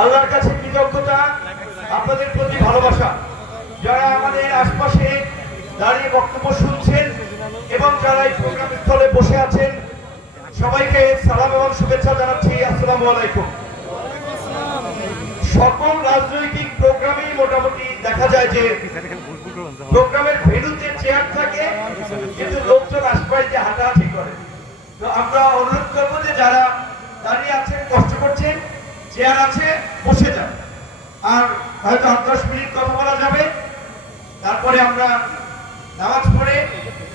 আল্লাহর কাছে কৃতজ্ঞতা, আপনাদের প্রতি ভালোবাসা। যারা আমাদের আশপাশে দাঁড়িয়ে বক্তব্য শুনছেন এবং যারা এই প্রোগ্রাম স্থলে বসে আছেন, সবাইকে সালাম এবং শুভেচ্ছা জানাচ্ছি। আসসালামু আলাইকুম। সকল রাজনৈতিক প্রোগ্রামেই মোটামুটি দেখা যায় যে প্রোগ্রামের ভেন্যুতে চেয়ার থাকে, কিন্তু লোকজন আশপাশে যে হাঁটাহাঁটি করে। তো আমরা অনুরোধ করবো যে যারা দাঁড়িয়ে আছেন, কষ্ট করছেন, চেয়ার আছে, বসে যান। আর হয়তো 10 মিনিট কথা বলা যাবে, তারপরে আমরা নামাজ পড়ে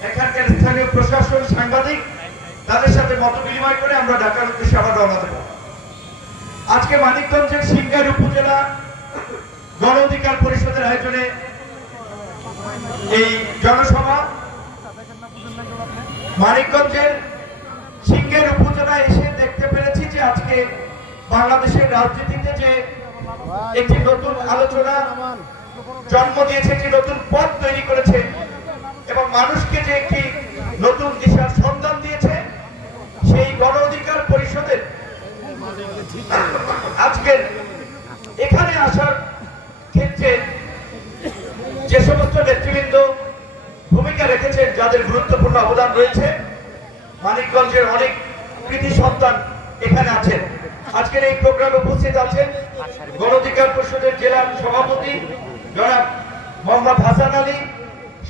এখানকার স্থানীয় প্রশাসন, সাংবাদিক তাদের সাথে মত বিনিময় করে আমরা ঢাকার উদ্দেশ্যে আবার রওনা দেব। আজকে মানিকগঞ্জের সিংগাইর উপজেলা গণ অধিকার পরিষদের আয়োজনে এই জনসভা। মানিকগঞ্জের সিংগাইর উপজেলা এসে দেখতে পেরেছি যে আজকে বাংলাদেশের রাজনীতিতে যে একটি নতুন আলোচনা জন্ম দিয়েছে, একটি নতুন পথ তৈরি করেছে এবং মানুষকে যে একটি নতুন দিশার সন্ধান দিয়েছে, সেই গণ অধিকার পরিষদের আজকের এখানে আসার ক্ষেত্রে যে সমস্ত নেতৃবৃন্দ ভূমিকা রেখেছেন, যাদের গুরুত্বপূর্ণ অবদান রয়েছে, মানিকগঞ্জের অনেক কৃতি সন্তান এখানে আছেন। আজকের এই প্রোগ্রামে উপস্থিত আছেন গণ অধিকার পরিষদের জেলার সভাপতি জনাব মোহাম্মদ হাসান আলী,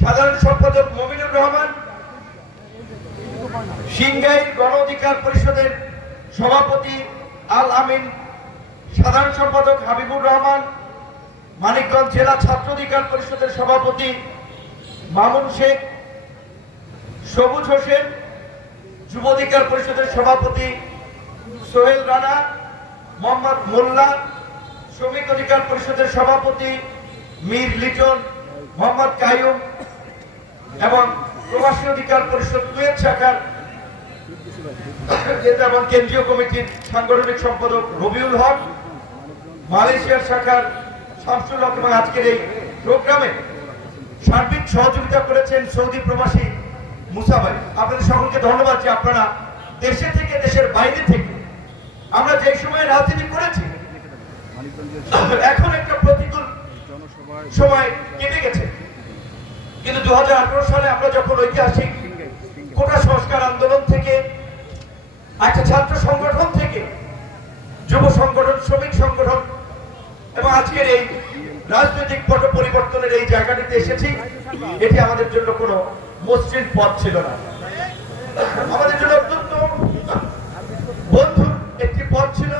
সাধারণ সম্পাদক মমিনুর রহমান, সিংগাইর গণ অধিকার পরিষদের সভাপতি আল আমিন, সাধারণ সম্পাদক হাবিবুর রহমান, মানিকগঞ্জ জেলা ছাত্র অধিকার পরিষদের সভাপতি মামুন শেখ, সবুজ হোসেন, যুব অধিকার পরিষদের সভাপতি সোহেল রানা, মোহাম্মদ মোল্লা, শ্রমিক অধিকার পরিষদের সভাপতি মীর লিটন, মোহাম্মদ কাইয়ুম এবং প্রবাসী অধিকার পরিষদ কুয়েত শাখার এবং কেন্দ্রীয় কমিটির সাংগঠনিক সম্পাদক রবিউল হক, মালয়েশিয়ার শাখার শামসুল হক এবং আজকের এই প্রোগ্রামে সার্বিক সহযোগিতা করেছেন সৌদি প্রবাসী মুসা ভাই। আপনাদের সকলকে ধন্যবাদ যে আপনারা দেশে থেকে, দেশের বাইরে থেকে, আমরা যে সময় রাজনীতি করেছি এখন একটা প্রতিকূল সময় কেটে গেছে, কিন্তু 2018 সালে আমরা যখন ঐতিহাসিক কোটা সংস্কার আন্দোলন থেকে, একটা ছাত্র সংগঠন থেকে, যুব সংগঠন, শ্রমিক সংগঠন এবং আজকের এই রাজনৈতিক পট পরিবর্তনের এই জায়গাটিতে এসেছি, এটি আমাদের জন্য কোনো মসৃণ পথ ছিল না, আমাদের জন্য অত্যন্ত বন্ধুর একটি পথ ছিল।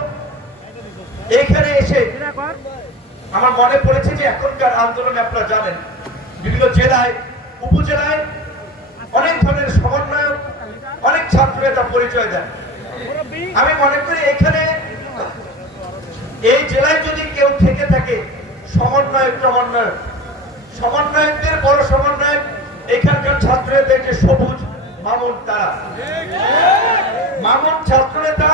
এইখানে এসে আমার মনে পড়েছে যে এখনকার আন্দোলনে আপনারা জানেন বিভিন্ন জেলায়, উপজেলায় অনেক ধরনের সমন্বয়ক, অনেক ছাত্র নেতা পরিচয় দেন। আমি মনে করি এখানে এই জেলায় যদি কেউ থেকে থাকে সমন্বয়কদের বড় সমন্বয়ক এখানকার ছাত্র নেতা যে সবুজ মামুন, তারা মামুন ছাত্র নেতা,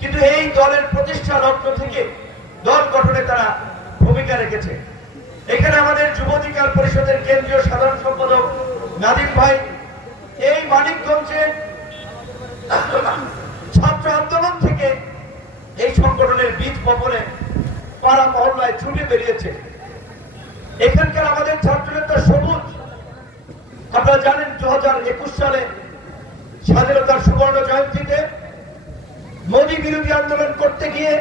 কিন্তু এই দলের প্রতিষ্ঠা লগ্ন থেকে দল গঠনে তারা ভূমিকা রেখেছে। এখানে আমাদের যুব অধিকার পরিষদের কেন্দ্রীয় সাধারণ সম্পাদক নাদিম ভাই এই মানিকগঞ্জে ছাত্র আন্দোলন থেকে এই সংগঠনের বীজ বপনে পাড়া মহল্লায় ছুটে বেরিয়েছে। এখানকার আমাদের ছাত্র নেতা সবুজ, আপনারা জানেন 2021 সালে স্বাধীনতার সুবর্ণ জয়ন্তীতে মোদী বিরোধী আন্দোলন করতে গিয়ে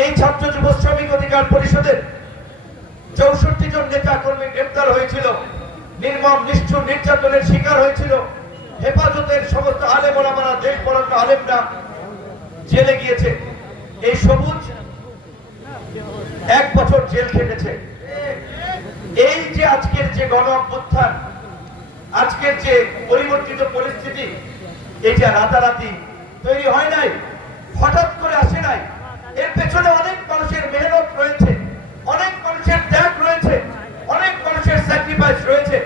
এই ছাত্র যুব শ্রমিক অধিকার পরিষদের 64 জন নেতা কর্মী গ্রেপ্তার হয়েছিল, নির্মম নিষ্ঠুর নির্যাতনের শিকার হয়েছিল। হেফাজতের সমস্ত আলেম ওলামারা, দেশ বরেণ্য আলেমরা জেলে গিয়েছে। এই সবুজ 1 বছর জেল খেটেছে। এই যে আজকের যে গণ অভ্যুত্থান, আজকের যে পরিবর্তিত পরিস্থিতি, এটা রাতারাতি তৈরি হয় নাই, হঠাৎ করে আসে নাই। এর পেছনে অনেক মানুষের মেহনত রয়েছে, অনেক মানুষের ত্যাগ রয়েছে, অনেক মানুষের স্যাক্রিফাইস রয়েছে,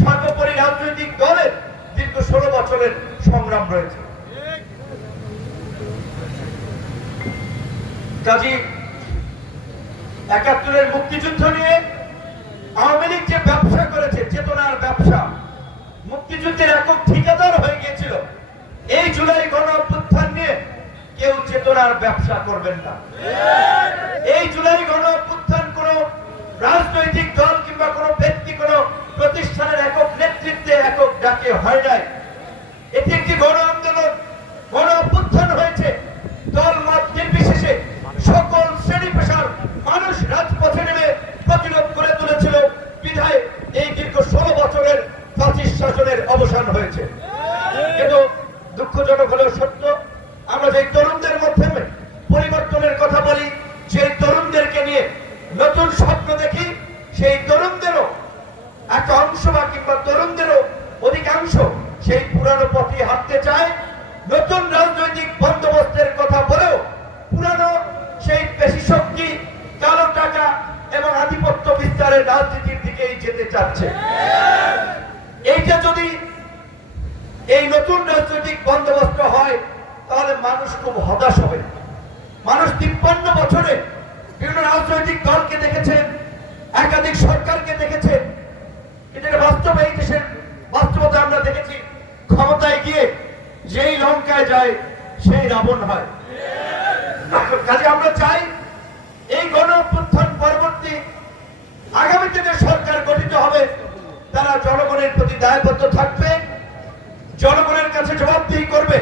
সর্বোপরি রাজনৈতিক দলের দীর্ঘ 16 বছরের সংগ্রাম রয়েছে। কাজী 71-এর মুক্তিযুদ্ধ নিয়ে আওয়ামী লীগ যে ব্যবসা করেছে, চেতনার ব্যবসা, মুক্তিযুদ্ধের একক ঠিকাদার হয়ে গিয়েছিল, এই জুলাই গণ অভ্যুত্থান নিয়ে কেউ চেতনার ব্যবসা করবেন না। এই জুলাই গণ অভ্যুত্থান কোন রাজনৈতিক দল কিংবা কোন ব্যক্তি কোন প্রতিষ্ঠানের একক নেতৃত্বে একক ডাকে হয় নাই। এটি একটি গণ আন্দোলন, গণ অভ্যুত্থান হয়েছে। দল মত নির্বিশেষে সকল শ্রেণী পেশার মানুষ রাজপথে নেমে প্রতিরোধ করে তুলেছিল। বিধায় এই দীর্ঘ 16 বছরের ফ্যাসিস্ট শাসনের অবসান হয়েছে। কিন্তু দুঃখজনক হলেও সত্য, আমরা যে তরুণদের মাধ্যমে পরিবর্তনের কথা বলি, সেই তরুণদেরকে নিয়ে নতুন স্বপ্ন দেখি, সেই তরুণদেরও একটা অংশ বা কিংবা তরুণদেরও অধিকাংশ সেই পুরানো পথে হাঁটতে চায়। নতুন রাজনৈতিক বন্দোবস্তের কথা বলেও পুরানো সেই পেশি শক্তি, কালো টাকা এবং আধিপত্য বিস্তারের রাজনীতির দিকেই যেতে চাচ্ছে। এইটা যদি এই নতুন রাজনৈতিক বন্দোবস্ত হয়, তাহলে মানুষ খুব হতাশ হবে। মানুষ 53 বছরে বিভিন্ন রাজনৈতিক দলকে দেখেছে, একাধিক সরকারকে দেখেছে, কিন্তু বাস্তবে এই দেশের বাস্তবতা আমরা দেখেছি, ক্ষমতায় গিয়ে যেই লঙ্কায় যায় সেই রাবণ হয়। কাজে আমরা চাই এই গণ অভ্যুত্থান পরবর্তী আগামীতে যে সরকার গঠিত হবে, তারা জনগণের প্রতি দায়বদ্ধ থাকবে, জনগণের কাছে জবাবদিহি করবে।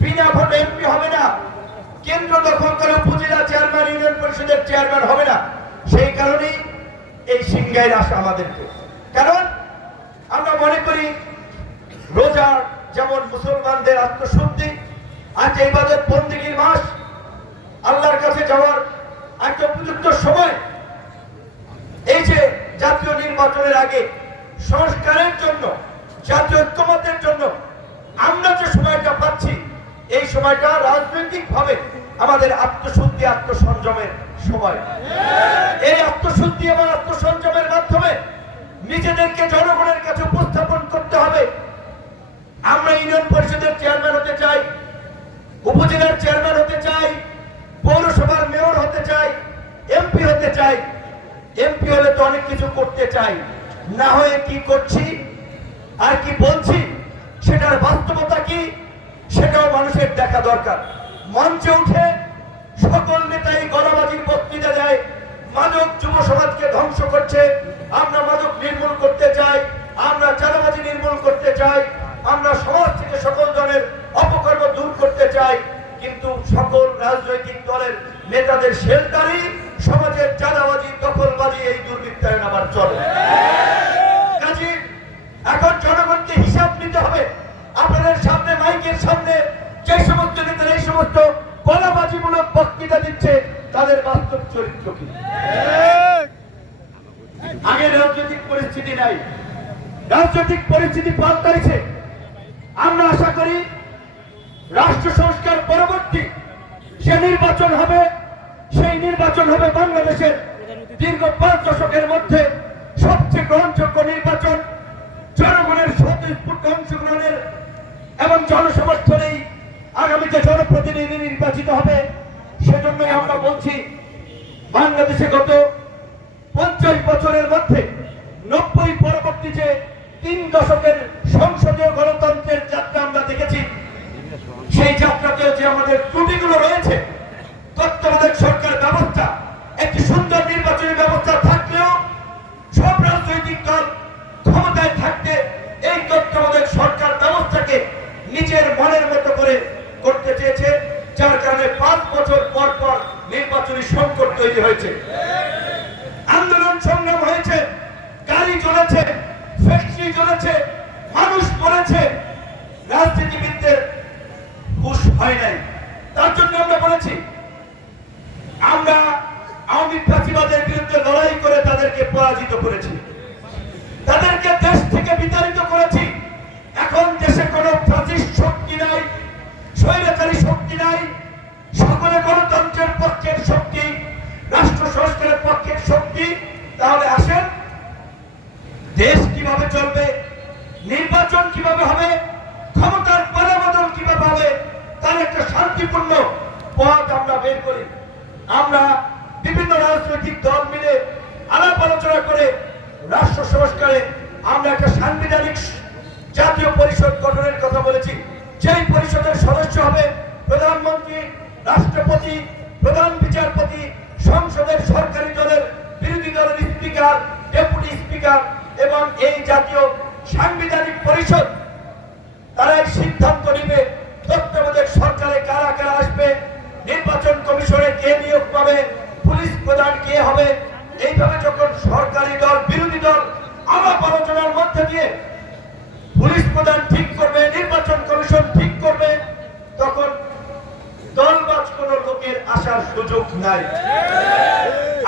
বিনা ভোটে এমপি হবে না, কেন্দ্র দখল করে উপজেলা চেয়ারম্যান, ইউনিয়ন পরিষদের চেয়ারম্যান হবে না। সেই কারণেই এই সিংহাইয়ের আশা আমাদেরকে। কারণ আমরা মনে করি রোজা যেমন মুসলমানদের আত্মশুদ্ধি, আজ ইবাদত বন্দেগীর মাস, আল্লাহর কাছে যাওয়ার একটা উপযুক্ত সময়। এই যে জাতীয় নির্বাচনের আগে সংস্কারের জন্য, জাতীয় ঐক্যমতের জন্য আমরা যে সময়টা পাচ্ছি, এই সময়টা রাজনৈতিক ভাবে আমাদের আত্মশুদ্ধি, আত্মসংযমের সময়। এই আত্মশুদ্ধি এবং আত্মসংযমের মাধ্যমে নিজেদেরকে জনগণের কাছে উপস্থাপন করতে হবে। আমরা ইউনিয়ন পরিষদের চেয়ারম্যান হতে চাই, উপজেলার চেয়ারম্যান হতে চাই, পৌরসভার মেয়র হতে চাই, এমপি হতে চাই। এমপি হলে তো অনেক কিছু করতে চাই, না হয়ে কি করছি আর কি বলছি সেটার বাস্তবতা কি, সেটাও মানুষের দেখা দরকার। মঞ্চে উঠে সকল নেতাই গলাবাজির বক্তৃতা দেয়, মাদক যুব সমাজকে ধ্বংস করছে, আমরা মাদক নির্মূল করতে চাই, আমরা চাঁদাবাজি নির্মূল করতে চাই, আমরা সমাজ থেকে সকল ধরনের অপকর্ম দূর করতে চাই। কিন্তু সকল রাজনৈতিক দলের নেতাদের শেলটারি সমাজের চাঁদাবাজি, দখলবাজি, এই দুর্বৃত্তায়ন আবার চলে। কাজে এখন জনগণকে হিসাব নিতে হবে। আপনাদের সামনে, মাইকের সামনে যে সমস্ত নেতারা এই সমস্ত গলাবাজিমূলক বক্তৃতা দিচ্ছে, তাদের বাস্তব চরিত্র কি? আগে রাজনৈতিক পরিস্থিতি নাই, রাজনৈতিক পরিস্থিতি পাল্টাইছে। আমরা আশা করি রাষ্ট্র সংস্কার পরবর্তী যে নির্বাচন হবে, সেই নির্বাচন হবে বাংলাদেশের দীর্ঘ 5 দশকের মধ্যে সবচেয়ে গ্রহণযোগ্য নির্বাচন। জনগণের স্বতঃস্ফূর্ত অংশগ্রহণের এবং জনসমর্থনেই আগামীতে জনপ্রতিনিধি নির্বাচিত হবে। সেজন্যই আমরা বলছি, বাংলাদেশে গত 50 বছরের মধ্যে 90 পরবর্তী যে 3 দশকের সংসদীয় গণতন্ত্রের যাত্রা আমরা দেখেছি, সেই যাত্রাতে যে আমাদের ত্রুটিগুলো রয়েছে, তত্ত্বাবধায়ক সরকার ব্যবস্থা, একটি সুন্দর নির্বাচনী ব্যবস্থা থাকলেও সব রাজনৈতিক দল ক্ষমতায় থাকতে এই তত্ত্বাবধায়ক সরকার ব্যবস্থাকে নিজের মনের মতো করে করতে চেয়েছে, যার কারণে 5 বছর পর পর নির্বাচনী সংকট তৈরি হয়েছে। আন্দোলন সংগ্রাম হয়েছে, গাড়ি চলেছে, ফ্যাক্টরি চলেছে, মানুষ মরেছে, রাজনীতিবিদদের হুঁশ হয় নাই। তার জন্য আমরা বলেছি, আমরা আওয়ামী ফ্যাসিবাদের বিরুদ্ধে লড়াই করে তাদেরকে পরাজিত করেছি, তাদেরকে দেশ থেকে বিতাড়িত করেছি। এখন দেশে কোনো ফ্যাসিস্ট শক্তি নাই, স্বৈরাচারী শক্তি নাই, সকলে গণতন্ত্রের পক্ষের শক্তি, রাষ্ট্র সংস্কারের পক্ষের শক্তি। তাহলে আসেন, দেশ কিভাবে চলবে, নির্বাচন কিভাবে হবে, ক্ষমতার পরিবর্তন কিভাবে হবে, তার একটা শান্তিপূর্ণ পথ আমরা বের করি। আমরা বিভিন্ন রাজনৈতিক দল মিলে আলাপ আলোচনা করে রাষ্ট্র সংস্কারে আমরা একটা সাংবিধানিক জাতীয় পরিষদ গঠনের কথা বলেছি। যেই পরিষদের সদস্য হবে প্রধানমন্ত্রী, রাষ্ট্রপতি, প্রধান বিচারপতি, সংসদের সরকারি দলের বিরোধী দলের স্পিকার, ডেপুটি স্পিকার এবং এই জাতীয় সাংবিধানিক পরিষদ তারা এই সিদ্ধান্ত নিবে তত্ত্বাবধায়ক সরকারে কারা কারা আসবে, নির্বাচন কমিশনে কে নিয়োগ পাবে, পুলিশ প্রধান কে হবে। এইভাবে যখন সরকারি দল বিরোধী দল আলাপ আলোচনার মধ্যে দিয়ে পুলিশ প্রধান ঠিক করবে, নির্বাচন কমিশন ঠিক করবে, তখন দলবাজ কোন লোকের আসার সুযোগ নাই।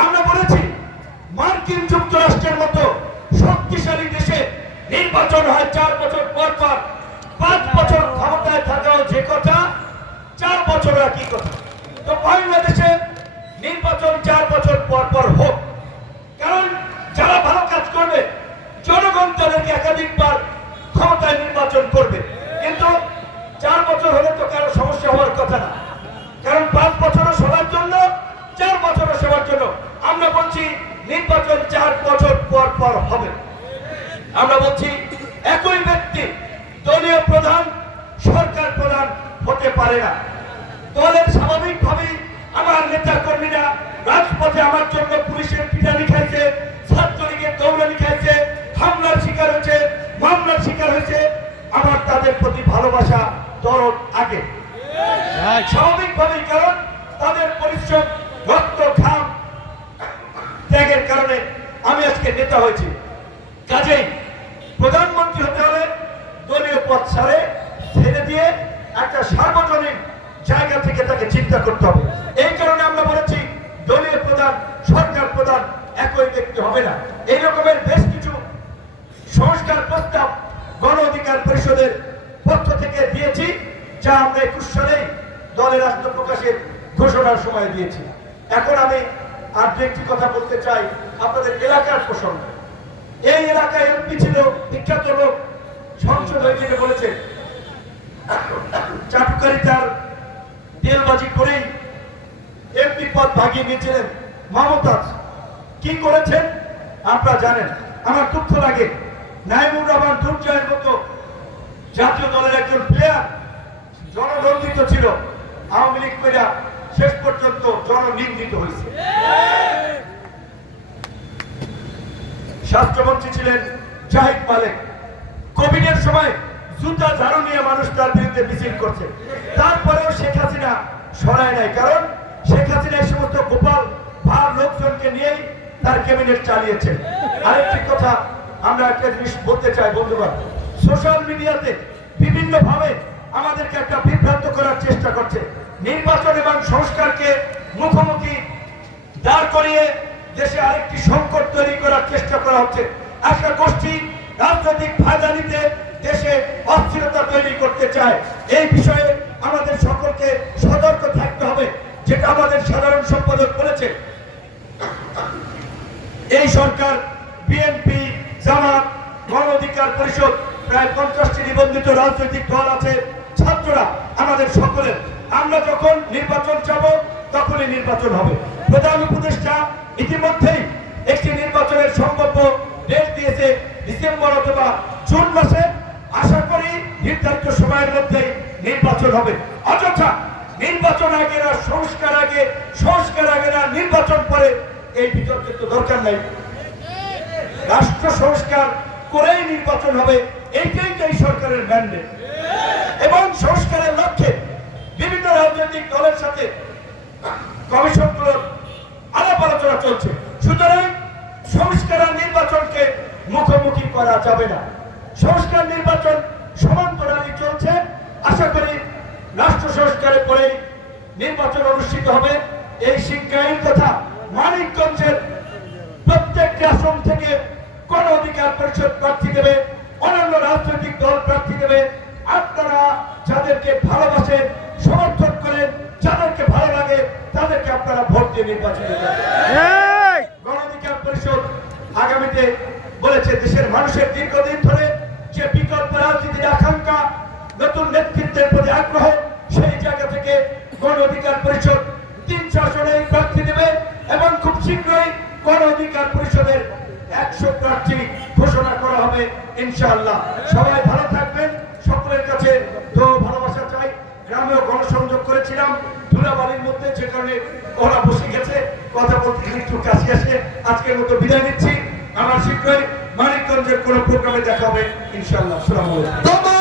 আমরা বলেছি মার্কিন যুক্তরাষ্ট্রের মতো শক্তিশালী দেশে নির্বাচন হয় 4 বছর পর পর। 5 বছর ক্ষমতায় থাকাও যে কথা, 4 বছর কি কথা। তো বাংলাদেশে নির্বাচন 4 বছর পর পর হোক, কারণ যারা ভালো কাজ করবে জনগণ তাদেরকে একাধিকবার ক্ষমতায় নির্বাচন করবে। কিন্তু 4 বছর হলে তো কারো সমস্যা হওয়ার কথা না, কারণ 5 বছরও সবার জন্য, 4 বছরও সবার জন্য। আমরা বলছি নির্বাচন 4 বছর পর পর হবে। আমরা বলছি একই ব্যক্তি দলীয় প্রধান, সরকার প্রধান হতে পারে না। দলের স্বাভাবিকভাবেই আমার নেতা কর্মীরা রাজপথে আমার জন্য পুলিশের পিটানি খাইছে, ছাত্রলীগের দৌড়ানি খাইছে, হামলার শিকার হয়েছে, মামলার শিকার হয়েছে। আমার তাদের প্রতি ভালোবাসা, দরদ আগে স্বাভাবিকভাবেই, কারণ তাদের পরিশ্রম, রক্ত, ঘাম, ত্যাগের কারণে আমি আজকে নেতা হয়েছি। কাজেই প্রধানমন্ত্রী হতে হলে দলীয় পথ ছেড়ে দিয়ে একটা সার্বজনীন জায়গা থেকে তাকে চিন্তা করতে হবে। এই কারণে আমরা বলেছি দলীয় প্রধান, সরকার প্রধান একই ব্যক্তি হবে না। এই রকমের বেশ কিছু সংস্কার প্রস্তাব গণ অধিকার পরিষদের পক্ষ থেকে দিয়েছি, যা আমরা 21 সালে দলের আত্মপ্রকাশের ঘোষণার সময় দিয়েছি। এখন আমি আর একটি কথা বলতে চাই আপনাদের এলাকার প্রসঙ্গে। এই এলাকায় এমপি ছিল বিখ্যাত লোক, সংসদ হয়েছিল বলেছে চাটুকারিতার তেলবাজি করেই এমপি পদ ভাগিয়ে নিয়েছিলেন মমতাজ। কি করেছেন আপনারা জানেন। আমার দুঃখ লাগে, নাইমুর রহমান দুর্জয়ের মতো জাতীয় দলের একজন প্লেয়ার জননন্দিত ছিল, আওয়ামী লীগ মেরা শেষ পর্যন্ত জননিন্দিত হয়েছে। স্বাস্থ্যমন্ত্রী ছিলেন জাহিদ মালেক, কোভিডের সময় জুতা ঝাড়ু নিয়ে মানুষ তার বিরুদ্ধে মিছিল করছে, তারপরেও শেখ হাসিনা সরায় নাই, কারণ শেখ হাসিনা এই সমস্ত গোপাল ভার লোকজনকে নিয়েই তার ক্যাবিনেট চালিয়েছেন। আরেকটি কথা আমরা একটা জিনিস বলতে চাই বন্ধুগণ, সোশ্যাল মিডিয়াতে বিভিন্ন ভাবে আমাদেরকে একটা বিভ্রান্ত করার চেষ্টা করছে। নির্বাচন এবং সংস্কারকে মুখোমুখি দাঁড় করিয়ে দেশে আরেকটি সংকট তৈরি করার চেষ্টা করা হচ্ছে। একটা গোষ্ঠী রাজনৈতিক ফায়দা নিতে দেশে অস্থিরতা তৈরি করতে চায়। এই বিষয়ে আমাদের সকলকে সতর্ক থাকতে হবে। যেটা আমাদের সাধারণ সম্পাদক বলেছে, এই সরকার, বিএনপি, জামাত, গণ অধিকার পরিষদ, প্রায় 50টি নিবন্ধিত রাজনৈতিক দল আছে, ছাত্ররা, আমাদের সকলের, আমরা যখন নির্বাচন চাবো তখনই নির্বাচন হবে। প্রধান উপদেষ্টা ইতিমধ্যেই একটি নির্বাচনের সম্ভাব্য ডেট দিয়েছে, ডিসেম্বর অথবা জুন মাসে। আশা করি নির্ধারিত সময়ের মধ্যেই নির্বাচন হবে। অযথা নির্বাচন আগে না সংস্কার আগে, সংস্কার আগে না নির্বাচন পরে, এই বিতর্কের তো দরকার নাই। রাষ্ট্র সংস্কার করেই নির্বাচন হবে, এইটাই তো এই সরকারের ম্যান্ডেট। এবং সংস্কারের লক্ষ্যে বিভিন্ন রাজনৈতিক দলের সাথে কমিশনগুলোর আলাপ আলোচনা চলছে। সুতরাং সংস্কার আর নির্বাচনকে মুখোমুখি করা যাবে না। সংস্কার নির্বাচন সমান্তরালি চলছে। আশা করি রাষ্ট্র সংস্কারের পরেই নির্বাচন অনুষ্ঠিত হবে। এই শিক্ষাহীন কথা মানিকগঞ্জের প্রত্যেকটি আসন থেকে গণ অধিকার পরিষদ প্রার্থী দেবে, অন্যান্য রাজনৈতিক দল প্রার্থী দেবে। আপনারা যাদেরকে ভালোবাসেন, সমর্থন করেন, যাদেরকে ভালো লাগে তাদেরকে আপনারা ভোট দিয়ে নির্বাচিত করেন। গণ অধিকার পরিষদ আগামীতে বলেছে দেশের মানুষের দীর্ঘদিন ধরে যে বিকল্প রাজনীতির আকাঙ্ক্ষা, নতুন নেতৃত্বের প্রতি আগ্রহ, সেই জায়গা থেকে গণ অধিকার পরিষদ 300 আসনে প্রার্থী দেবে এবং খুব শীঘ্রই গণ অধিকার পরিষদের 100 প্রার্থী ঘোষণা করা হবে ইনশাআল্লাহ। সবাই ভালো থাকবেন। সকলের কাছে তো ভালোবাসা চাই। গ্রামেও গণসংযোগ করে করেছিলাম ধুলাবালির মধ্যে, যে কারণে ওরা বসে গেছে, কথা বলতে গেলে একটু কাছে আসে। আজকের মতো বিদায় নিচ্ছি। আমার শীঘ্রই মানিকগঞ্জের কোনো প্রোগ্রামে দেখা হবে ইনশাআল্লাহ। আসসালামু আলাইকুম।